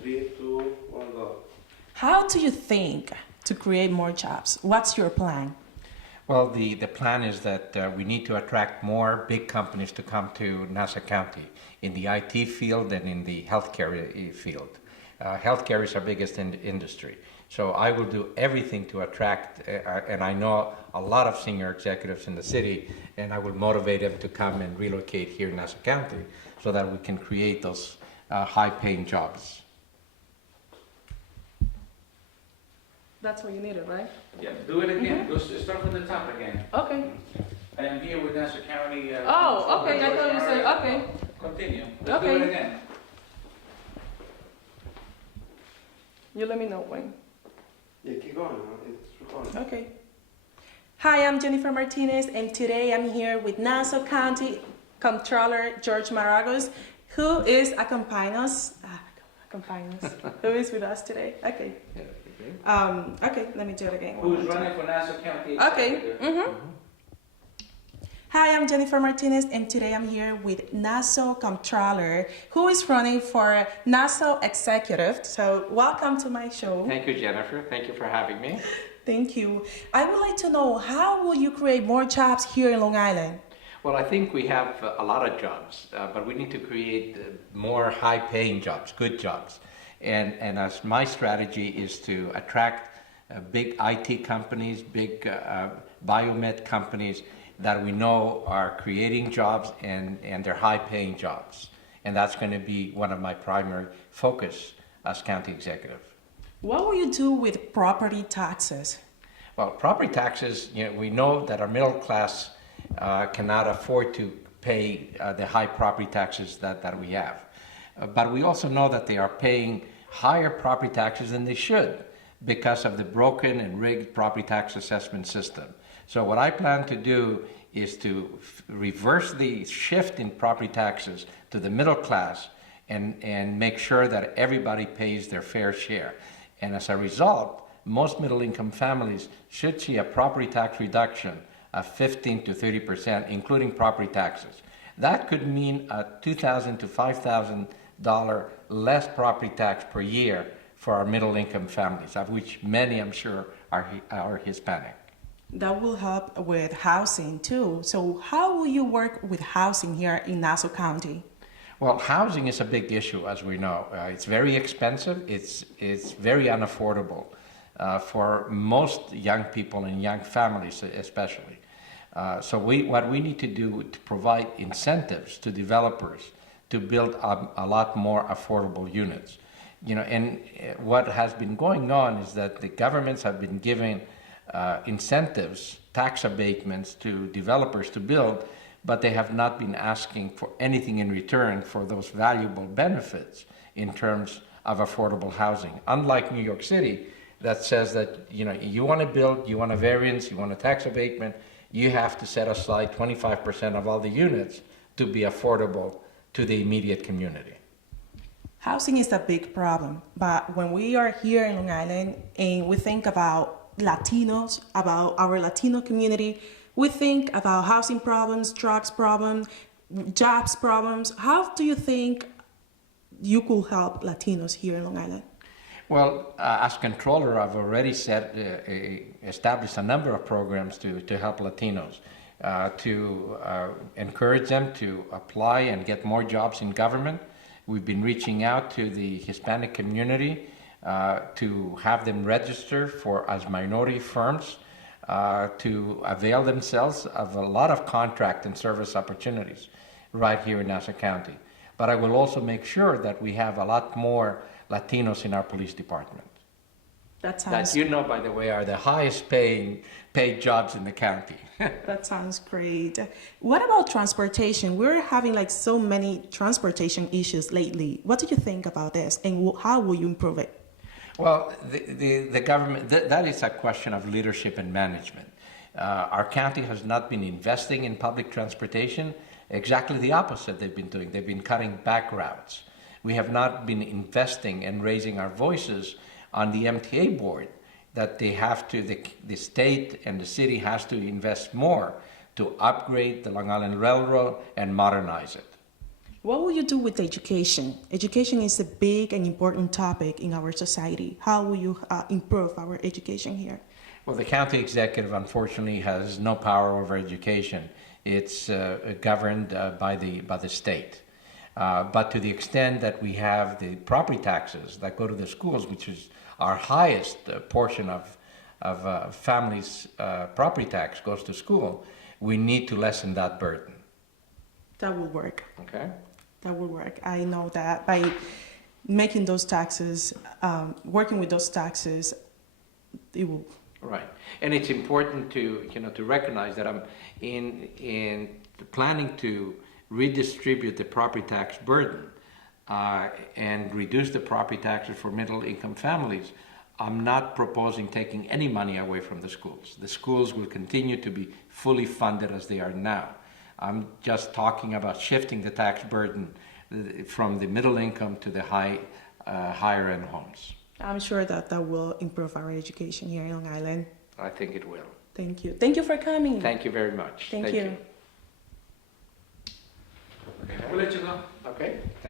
3, 2, 1, go. How do you think to create more jobs? What's your plan? Well, the plan is that we need to attract more big companies to come to Nassau County in the IT field and in the healthcare field. Healthcare is our biggest industry. So I will do everything to attract, and I know a lot of senior executives in the city, and I will motivate them to come and relocate here in Nassau County so that we can create those high-paying jobs. That's what you needed, right? Yeah, do it again. Go start from the top again. Okay. I am here with Nassau County. Oh, okay. I thought you said, okay. Continue. Let's Okay. do it again. You let me know when. Yeah, keep going. It's recording. Okay. Hi, I'm Jennifer Martinez, and today I'm here with Nassau County Comptroller George Maragos, who is accompanying us. Who is with us today? Okay. Okay, let me do it again. Who's running for Nassau County? Okay. Executive? Hi, I'm Jennifer Martinez, and today I'm here with Nassau Comptroller, who is running for Nassau Executive. So, welcome to my show. Thank you, Jennifer. Thank you for having me. Thank you. I would like to know, how will you create more jobs here in Long Island? Well, I think we have a lot of jobs, but we need to create more high-paying jobs, good jobs. And as my strategy is to attract big IT companies, big biomed companies that we know are creating jobs and they're high-paying jobs. And that's going to be one of my primary focus as county executive. What will you do with property taxes? Well, property taxes, we know that our middle class cannot afford to pay the high property taxes that we have. But we also know that they are paying higher property taxes than they should because of the broken and rigged property tax assessment system. So what I plan to do is to reverse the shift in property taxes to the middle class and make sure that everybody pays their fair share. And as a result, most middle-income families should see a property tax reduction of 15 to 30%, including property taxes. That could mean a $2,000 to $5,000 less property tax per year for our middle-income families, of which many, I'm sure, are Hispanic. That will help with housing too. So how will you work with housing here in Nassau County? Well, housing is a big issue, as we know. It's very expensive. It's very unaffordable for most young people and young families, especially. So what we need to do to provide incentives to developers to build a lot more affordable units. And what has been going on is that the governments have been giving incentives, tax abatements to developers to build, but they have not been asking for anything in return for those valuable benefits in terms of affordable housing. Unlike New York City, that says that you want to build, you want a variance, you want a tax abatement, you have to set aside 25% of all the units to be affordable to the immediate community. Housing is a big problem, but when we are here in Long Island and we think about Latinos, about our Latino community, we think about housing problems, drugs problems, jobs problems. How do you think you could help Latinos here in Long Island? Well, as controller, I've already established a number of programs to help Latinos, to encourage them to apply and get more jobs in government. We've been reaching out to the Hispanic community to have them register as minority firms, to avail themselves of a lot of contract and service opportunities right here in Nassau County. But I will also make sure that we have a lot more Latinos in our police department. That sounds By the way, are the highest paid jobs in the county. That sounds great. What about transportation? We're having so many transportation issues lately. What do you think about this, and how will you improve it? Well, the government, that is a question of leadership and management. Our county has not been investing in public transportation. Exactly the opposite they've been doing. They've been cutting back routes. We have not been investing and raising our voices on the MTA board that they have to, the state and the city has to invest more to upgrade the Long Island Railroad and modernize it. What will you do with education? Education is a big and important topic in our society. How will you improve our education here? Well, the county executive unfortunately has no power over education. It's governed by the state. But to the extent that we have the property taxes that go to the schools, which is our highest portion of families' property tax goes to school, we need to lessen that burden. That will work. Okay. That will work. I know that by making those taxes, working with those taxes, it will. Right, and it's important to recognize that I'm in planning to redistribute the property tax burden and reduce the property taxes for middle-income families. I'm not proposing taking any money away from the schools. The schools will continue to be fully funded as they are now. I'm just talking about shifting the tax burden from the middle income to the higher end homes. I'm sure that will improve our education here in Long Island. I think it will. Thank you. Thank you for coming. Thank you very much. Thank you.